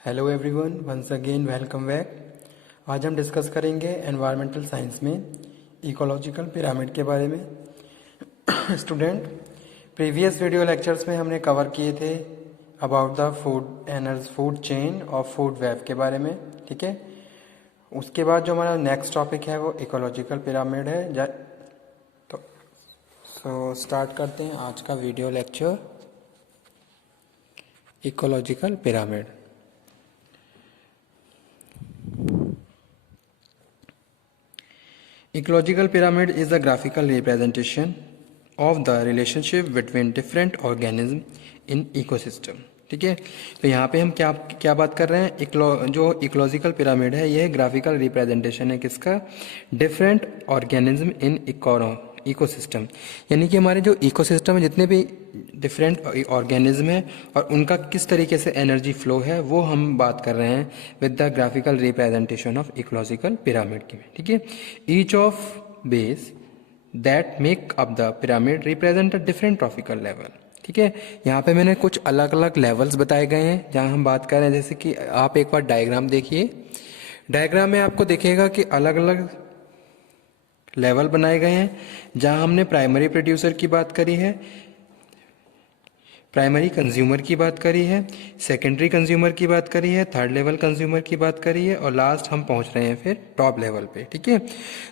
Hello everyone, once again welcome back. आज हम discuss करेंगे एनवायरमेंटल साइंस में इकोलॉजिकल पिरामिड के बारे में। स्टूडेंट, प्रीवियस वीडियो लेक्चर्स में हमने कवर किए थे अबाउट द फूड चेन और फूड वेब के बारे में, ठीक है। उसके बाद जो हमारा नेक्स्ट टॉपिक है वो इकोलॉजिकल पिरामिड है। तो स्टार्ट करते हैं आज का video lecture, ecological pyramid. Ecological pyramid is a graphical representation of the relationship between different organisms in ecosystem। ठीक है, तो यहाँ पे हम क्या क्या बात कर रहे हैं। जो इकोलॉजिकल पिरामिड है यह ग्राफिकल रिप्रेजेंटेशन है किसका? Different organism in ecosystem. यानी कि हमारे जो इकोसिस्टम है जितने भी डिफरेंट ऑर्गेनिज्म है और उनका किस तरीके से एनर्जी फ्लो है वो हम बात कर रहे हैं with the graphical representation of ecological pyramid की। ठीक है, each of base that make up the pyramid represent a different tropical level. ठीक है, यहाँ पे मैंने कुछ अलग अलग लेवल्स बताए गए हैं जहाँ हम बात कर रहे हैं। जैसे कि आप एक बार डायग्राम देखिए, डायग्राम में आपको दिखेगा कि अलग अलग लेवल बनाए गए हैं। जहाँ हमने प्राइमरी प्रोड्यूसर की बात करी है, प्राइमरी कंज्यूमर की बात करी है, सेकेंडरी कंज्यूमर की बात करी है, थर्ड लेवल कंज्यूमर की बात करी है और लास्ट हम पहुंच रहे हैं फिर टॉप लेवल पे। ठीक है,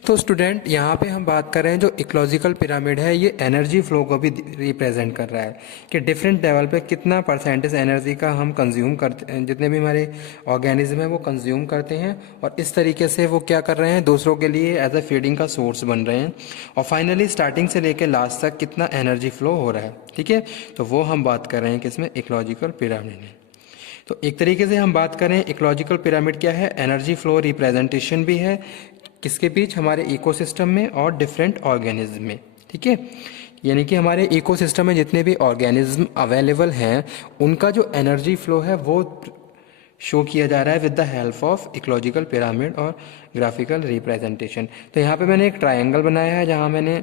तो स्टूडेंट यहाँ पे हम बात कर रहे हैं जो इकोलॉजिकल पिरामिड है ये एनर्जी फ्लो को भी रिप्रेजेंट कर रहा है कि डिफरेंट लेवल पे कितना परसेंटेज एनर्जी का हम कंज्यूम करते हैं, जितने भी हमारे ऑर्गेनिज्म है वो कंज्यूम करते हैं और इस तरीके से वो क्या कर रहे हैं, दूसरों के लिए एज अ फीडिंग का सोर्स बन रहे हैं। और फाइनली स्टार्टिंग से लेकर लास्ट तक कितना एनर्जी फ्लो हो रहा है। ठीक है, तो वो हम बात कर रहे हैं किसमें? इकोलॉजिकल पिरामिड में। तो एक तरीके से हम बात करें इकोलॉजिकल पिरामिड क्या है, एनर्जी फ्लो रिप्रेजेंटेशन भी है किसके बीच? हमारे इकोसिस्टम में और डिफरेंट ऑर्गेनिज्म में। ठीक है, यानी कि हमारे इकोसिस्टम में जितने भी ऑर्गेनिज्म अवेलेबल हैं उनका जो एनर्जी फ्लो है वो शो किया जा रहा है with the help of ecological pyramid और ग्राफिकल रिप्रेजेंटेशन। तो यहाँ पे मैंने एक ट्रायंगल बनाया है जहाँ मैंने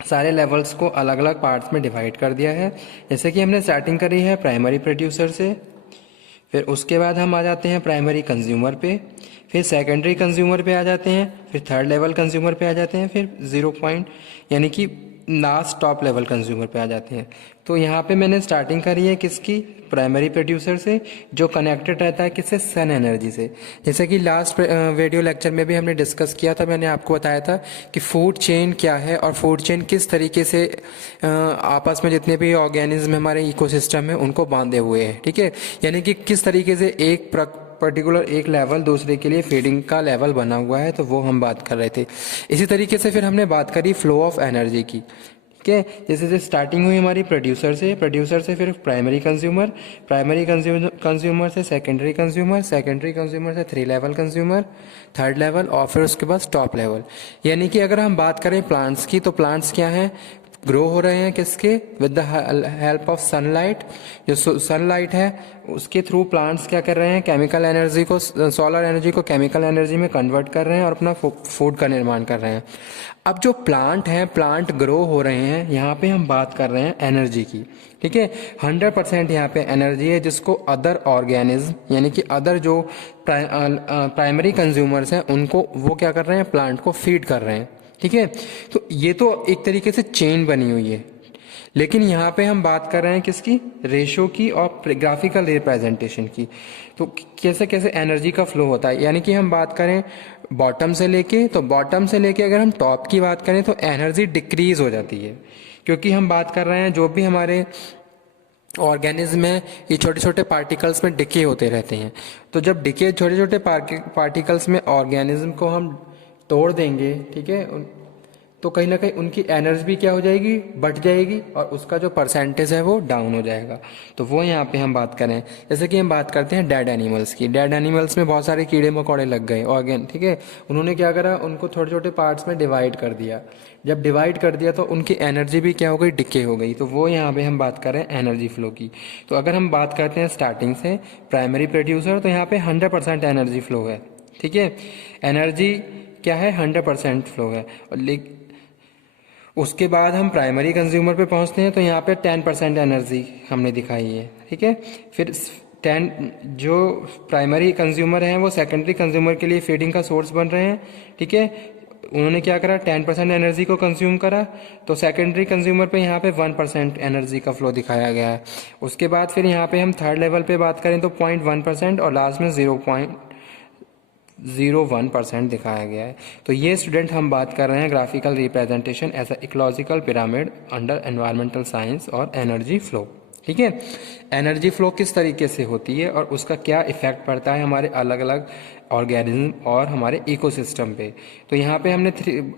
सारे लेवल्स को अलग अलग पार्ट्स में डिवाइड कर दिया है। जैसे कि हमने स्टार्टिंग करी है प्राइमरी प्रोड्यूसर से, फिर उसके बाद हम आ जाते हैं प्राइमरी कंज्यूमर पे, फिर सेकेंडरी कंज्यूमर पे आ जाते हैं, फिर थर्ड लेवल कंज्यूमर पे आ जाते हैं, फिर 0 पॉइंट यानी कि लास्ट टॉप लेवल कंज्यूमर पे आ जाते हैं। तो यहाँ पे मैंने स्टार्टिंग करी है किसकी? प्राइमरी प्रोड्यूसर से, जो कनेक्टेड रहता है किससे? सन एनर्जी से। जैसे कि लास्ट वीडियो लेक्चर में भी हमने डिस्कस किया था, मैंने आपको बताया था कि फूड चेन क्या है और फूड चेन किस तरीके से आपस में जितने भी ऑर्गेनिज्म हमारे इकोसिस्टम में उनको बांधे हुए हैं। ठीक है, यानी कि किस तरीके से एक पर्टिकुलर एक लेवल दूसरे के लिए फीडिंग का लेवल बना हुआ है, तो वो हम बात कर रहे थे। इसी तरीके से फिर हमने बात करी फ्लो ऑफ एनर्जी की। ठीक है, जैसे स्टार्टिंग हुई हमारी प्रोड्यूसर से फिर प्राइमरी कंज्यूमर से सेकेंडरी कंज्यूमर से 3 लेवल कंज्यूमर, थर्ड लेवल और फिर उसके बाद टॉप लेवल। यानी कि अगर हम बात करें प्लांट्स की, तो प्लांट्स क्या हैं? ग्रो हो रहे हैं किसके? With the help of sunlight. जो सनलाइट है उसके थ्रू प्लांट्स क्या कर रहे हैं? केमिकल एनर्जी को, सोलर एनर्जी को केमिकल एनर्जी में कन्वर्ट कर रहे हैं और अपना फूड का निर्माण कर रहे हैं। अब जो प्लांट हैं, प्लांट ग्रो हो रहे हैं, यहाँ पे हम बात कर रहे हैं एनर्जी की। ठीक है, 100% यहाँ पे एनर्जी है जिसको अदर ऑर्गेनिज्म यानी कि अदर जो प्राइमरी कंज्यूमर्स हैं उनको वो क्या कर रहे हैं? प्लांट को फीड कर रहे हैं। ठीक है, तो ये तो एक तरीके से चेन बनी हुई है, लेकिन यहाँ पे हम बात कर रहे हैं किसकी? रेशो की और ग्राफिकल रिप्रेजेंटेशन की। तो कैसे कैसे एनर्जी का फ्लो होता है, यानी कि हम बात करें बॉटम से लेके, तो बॉटम से लेके अगर हम टॉप की बात करें तो एनर्जी डिक्रीज हो जाती है, क्योंकि हम बात कर रहे हैं जो भी हमारे ऑर्गेनिज्म है ये छोटे छोटे पार्टिकल्स में डिके होते रहते हैं। तो जब डिके छोटे छोटे पार्टिकल्स में ऑर्गेनिज्म को हम तोड़ देंगे, ठीक है, तो कहीं ना कहीं उनकी एनर्जी भी क्या हो जाएगी? बढ़ जाएगी और उसका जो परसेंटेज है वो डाउन हो जाएगा। तो वो यहाँ पे हम बात करें, जैसे कि हम बात करते हैं डेड एनिमल्स की। डेड एनिमल्स में बहुत सारे कीड़े मकोड़े लग गए ऑर्गेन, ठीक है, उन्होंने क्या करा? उनको छोटे छोटे पार्ट्स में डिवाइड कर दिया। जब डिवाइड कर दिया तो उनकी एनर्जी भी क्या हो गई? डिके हो गई। तो वो यहाँ पे हम बात कर रहे हैं एनर्जी फ्लो की। तो अगर हम बात करते हैं स्टार्टिंग से प्राइमरी प्रोड्यूसर, तो यहाँ पे 100% एनर्जी फ्लो है। ठीक है, एनर्जी क्या है? 100% फ्लो है। उसके बाद हम प्राइमरी कंज्यूमर पे पहुंचते हैं तो यहाँ पे 10% एनर्जी हमने दिखाई है। ठीक है, फिर 10 जो प्राइमरी कंज्यूमर हैं वो सेकेंडरी कंज्यूमर के लिए फीडिंग का सोर्स बन रहे हैं, ठीक है। उन्होंने क्या करा, 10% एनर्जी को कंज्यूम करा, तो सेकेंडरी कंज्यूमर पे यहाँ पे 1% एनर्जी का फ्लो दिखाया गया है। उसके बाद फिर यहाँ पे हम थर्ड लेवल पे बात करें तो 0.1% और लास्ट में 0.01% दिखाया गया है। तो ये स्टूडेंट हम बात कर रहे हैं graphical representation as a ecological pyramid under environmental science और एनर्जी फ्लो, ठीक है। एनर्जी फ्लो किस तरीके से होती है और उसका क्या इफेक्ट पड़ता है हमारे अलग अलग ऑर्गेनिज्म और हमारे इकोसिस्टम पे। तो यहाँ पे हमने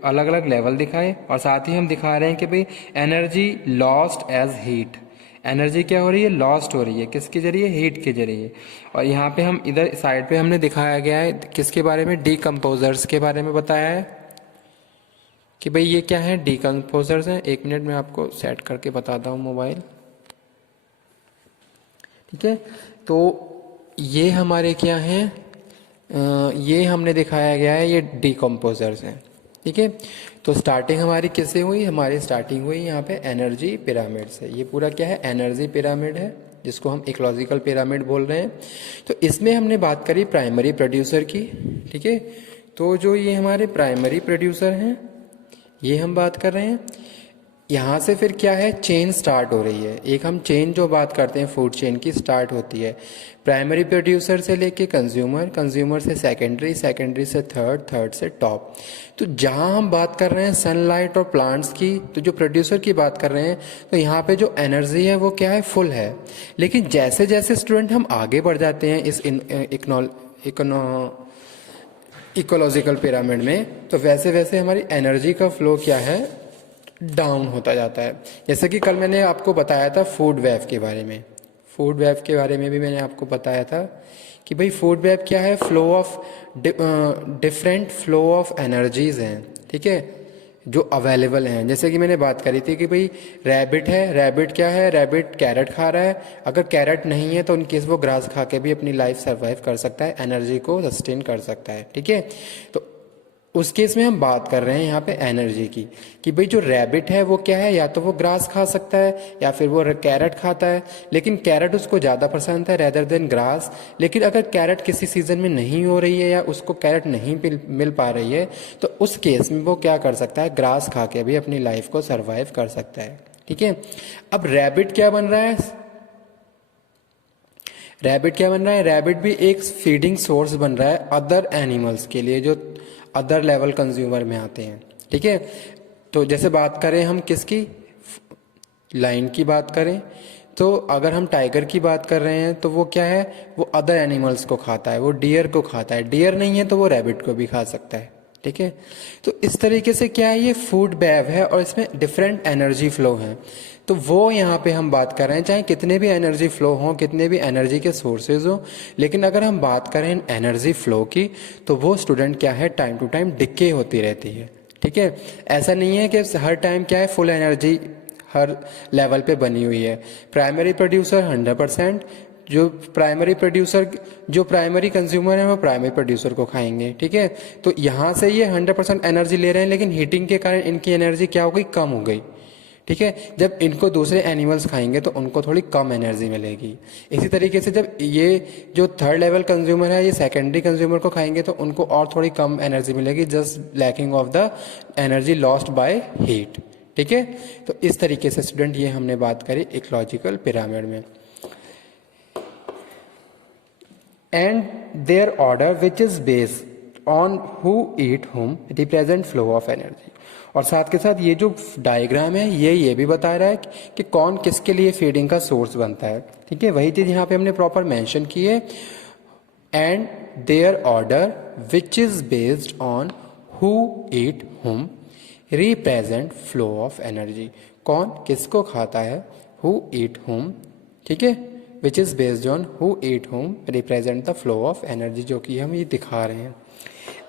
अलग अलग लेवल दिखाए और साथ ही हम दिखा रहे हैं कि भाई energy lost as heat, energy क्या हो रही है, लॉस्ट हो रही है, किसके जरिए, हीट के जरिए। और यहाँ पे हम इधर साइड पे हमने दिखाया गया है किसके बारे में, डीकम्पोजर्स के बारे में बताया है कि भाई ये क्या है, डीकम्पोजर्स हैं। 1 मिनट में आपको सेट करके बताता हूँ मोबाइल, ठीक है। तो ये हमारे क्या हैं, ये हमने दिखाया गया है, ये डीकम्पोजर्स हैं, ठीक है। तो स्टार्टिंग हमारी किससे हुई, हमारी स्टार्टिंग हुई यहाँ पे एनर्जी पिरामिड से। ये पूरा क्या है, एनर्जी पिरामिड है जिसको हम इकोलॉजिकल पिरामिड बोल रहे हैं। तो इसमें हमने बात करी प्राइमरी प्रोड्यूसर की, ठीक है। तो जो ये हमारे प्राइमरी प्रोड्यूसर हैं ये हम बात कर रहे हैं। यहाँ से फिर क्या है, चेन स्टार्ट हो रही है। एक हम चेन जो बात करते हैं फूड चेन की स्टार्ट होती है प्राइमरी प्रोड्यूसर से लेके कंज्यूमर, कंज्यूमर से सेकेंडरी, सेकेंडरी से थर्ड, थर्ड से टॉप। तो जहाँ हम बात कर रहे हैं सनलाइट और प्लांट्स की, तो जो प्रोड्यूसर की बात कर रहे हैं तो यहाँ पे जो एनर्जी है वो क्या है, फुल है। लेकिन जैसे जैसे स्टूडेंट हम आगे बढ़ जाते हैं इस इकोलॉजिकल पिरामिड में, तो वैसे वैसे हमारी एनर्जी का फ्लो क्या है, डाउन होता जाता है। जैसे कि कल मैंने आपको बताया था फूड वेव के बारे में, फूड वेव के बारे में भी मैंने आपको बताया था कि भाई फूड वेव क्या है, flow of different flow of energies हैं, ठीक है, जो अवेलेबल हैं। जैसे कि मैंने बात करी थी कि भाई रैबिट है, रैबिट क्या है, रैबिट कैरेट खा रहा है, अगर कैरेट नहीं है तो उनकेस वो ग्रास खा के भी अपनी लाइफ सर्वाइव कर सकता है, एनर्जी को सस्टेन कर सकता है, ठीक है। तो उस केस में हम बात कर रहे हैं यहाँ पे एनर्जी की कि भाई जो रैबिट है वो क्या है, या तो वो ग्रास खा सकता है या फिर वो कैरेट खाता है, लेकिन कैरेट उसको ज़्यादा पसंद है रेदर देन ग्रास। लेकिन अगर कैरेट किसी सीजन में नहीं हो रही है या उसको कैरेट नहीं मिल पा रही है तो उस केस में वो क्या कर सकता है, ग्रास खा के भी अपनी लाइफ को सर्वाइव कर सकता है, ठीक है। अब रैबिट क्या बन रहा है, रैबिट क्या बन रहा है, रैबिट भी एक फीडिंग सोर्स बन रहा है अदर एनिमल्स के लिए जो अदर लेवल कंज्यूमर में आते हैं, ठीक है। तो जैसे बात करें हम किसकी, लाइन की बात करें तो अगर हम टाइगर की बात कर रहे हैं तो वो क्या है, वो अदर एनिमल्स को खाता है, वो डियर को खाता है, डियर नहीं है तो वो रैबिट को भी खा सकता है, ठीक है। तो इस तरीके से क्या है, ये फूड वेव है और इसमें डिफरेंट एनर्जी फ्लो हैं। तो वो यहाँ पे हम बात कर रहे हैं, चाहे कितने भी एनर्जी फ्लो हों, कितने भी एनर्जी के सोर्सेज हों, लेकिन अगर हम बात करें एनर्जी फ्लो की तो वो स्टूडेंट क्या है, टाइम टू टाइम डिके होती रहती है, ठीक है। ऐसा नहीं है कि हर टाइम क्या है फुल एनर्जी हर लेवल पे बनी हुई है। प्राइमरी प्रोड्यूसर 100%, जो प्राइमरी कंज्यूमर है वो प्राइमरी प्रोड्यूसर को खाएंगे, ठीक है। तो यहाँ से ये 100% एनर्जी ले रहे हैं, लेकिन हीटिंग के कारण इनकी एनर्जी क्या हो गई, कम हो गई, ठीक है। जब इनको दूसरे एनिमल्स खाएंगे तो उनको थोड़ी कम एनर्जी मिलेगी। इसी तरीके से जब ये जो थर्ड लेवल कंज्यूमर है ये सेकेंडरी कंज्यूमर को खाएंगे तो उनको और थोड़ी कम एनर्जी मिलेगी, just lacking of the energy lost by heat, ठीक है। तो इस तरीके से स्टूडेंट ये हमने बात करी इकोलॉजिकल पिरामिड में। And their order which is based on who eat whom represent flow of energy. और साथ के साथ ये जो डायग्राम है ये भी बता रहा है कि कौन किसके लिए फीडिंग का सोर्स बनता है, ठीक है। वही चीज यहाँ पे हमने प्रॉपर मेंशन की है। And their order which is based on who eat whom represent flow of energy, कौन किसको खाता है, हु ईट हुम, ठीक है, which is based on who eat whom represent the flow of energy, जो कि हम ये दिखा रहे हैं।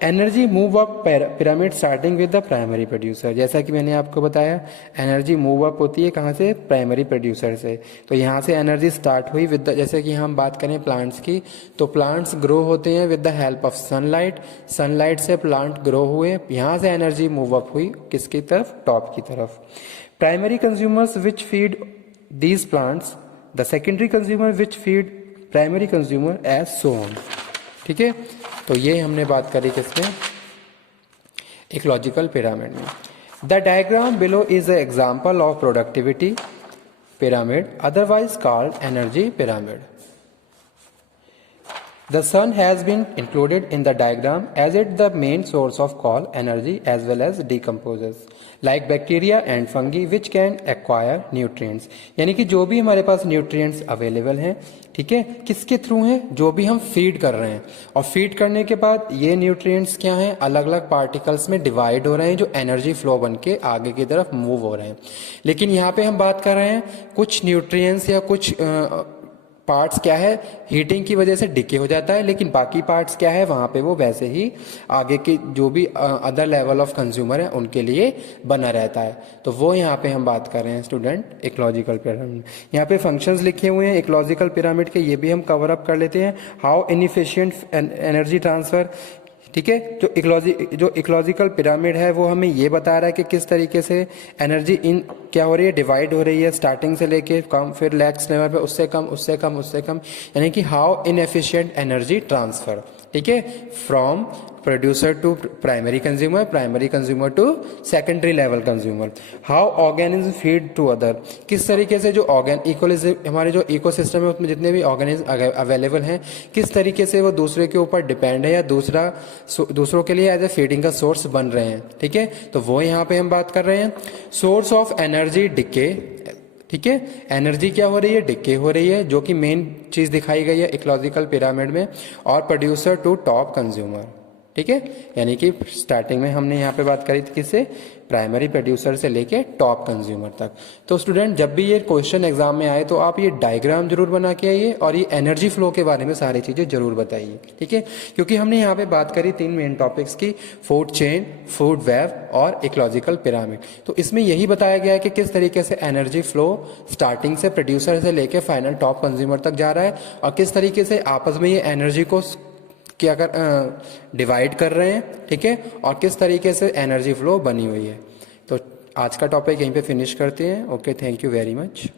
Energy move up pyramid starting with the primary producer, जैसा कि मैंने आपको बताया एनर्जी मूव अप होती है कहाँ से, प्राइमरी प्रोड्यूसर से। तो यहाँ से एनर्जी स्टार्ट हुई विद द, जैसे कि हम बात करें प्लांट्स की तो प्लांट्स ग्रो होते हैं with the help of sunlight, sunlight से प्लांट ग्रो हुए, यहाँ से एनर्जी मूव अप हुई किसकी तरफ, टॉप की तरफ। Primary consumers which feed these plants, the secondary consumer which feed primary consumer as so on. ठीक है, तो ये हमने बात करी किसमें, इकोलॉजिकल पिरामिड में। The diagram below is a example of productivity pyramid, otherwise called energy pyramid. The sun has been included in the diagram as it the main source of call energy as well as decomposes like bacteria and fungi which can acquire nutrients। यानी कि जो भी हमारे पास nutrients available हैं, ठीक है, किसके through हैं, जो भी हम फीड कर रहे हैं, और फीड करने के बाद ये न्यूट्रिएंट्स क्या हैं, अलग अलग पार्टिकल्स में डिवाइड हो रहे हैं जो एनर्जी फ्लो बन के आगे की तरफ मूव हो रहे हैं। लेकिन यहाँ पे हम बात कर रहे हैं कुछ न्यूट्रिएंट्स या कुछ पार्ट्स क्या है, हीटिंग की वजह से डिके हो जाता है, लेकिन बाकी पार्ट्स क्या है, वहां पे वो वैसे ही आगे के जो भी अदर लेवल ऑफ कंज्यूमर है उनके लिए बना रहता है। तो वो यहाँ पे हम बात कर रहे हैं स्टूडेंट इकोलॉजिकल पिरामिड। यहाँ पे फंक्शंस लिखे हुए हैं इकोलॉजिकल पिरामिड के, ये भी हम कवर अप कर लेते हैं। हाउ इनएफिशिएंट एनर्जी ट्रांसफर, ठीक है, जो इकोलॉजिकल पिरामिड है वो हमें ये बता रहा है कि किस तरीके से एनर्जी इन क्या हो रही है, डिवाइड हो रही है, स्टार्टिंग से लेके कम, फिर लैक्स लेवल पे उससे कम उससे कम उससे कम, यानी कि हाउ इनएफिशिएंट एनर्जी ट्रांसफर, ठीक है, from producer to primary consumer to secondary level consumer. How organism feed to other, किस तरीके से जो हमारे जो इकोसिस्टम है उसमें जितने भी ऑर्गेनिज्म अवेलेबल हैं, किस तरीके से वो दूसरे के ऊपर डिपेंड है या दूसरों के लिए एज ए फीडिंग का सोर्स बन रहे हैं। ठीक है, तो वो यहाँ पे हम बात कर रहे हैं। सोर्स ऑफ एनर्जी डिके, ठीक है, एनर्जी क्या हो रही है, डिके हो रही है, जो कि मेन चीज दिखाई गई है इकोलॉजिकल पिरामिड में। और प्रोड्यूसर टू टॉप कंज्यूमर, ठीक है, यानी कि स्टार्टिंग में हमने यहाँ पे बात करी थी किससे, प्राइमरी प्रोड्यूसर से लेके टॉप कंज्यूमर तक। तो स्टूडेंट जब भी ये क्वेश्चन एग्जाम में आए तो आप ये डायग्राम जरूर बना के आइए और ये एनर्जी फ्लो के बारे में सारी चीजें जरूर बताइए। ठीक है, क्योंकि हमने यहाँ पे बात करी 3 मेन टॉपिक्स की, फूड चेन, फूड वेब और इकोलॉजिकल पिरामिड। तो इसमें यही बताया गया है कि किस तरीके से एनर्जी फ्लो स्टार्टिंग से प्रोड्यूसर से लेके फाइनल टॉप कंज्यूमर तक जा रहा है और किस तरीके से आपस में ये एनर्जी को क्या कर डिवाइड कर रहे हैं। ठीक है, और किस तरीके से एनर्जी फ्लो बनी हुई है। तो आज का टॉपिक यहीं पे फिनिश करते हैं। Okay, thank you very much.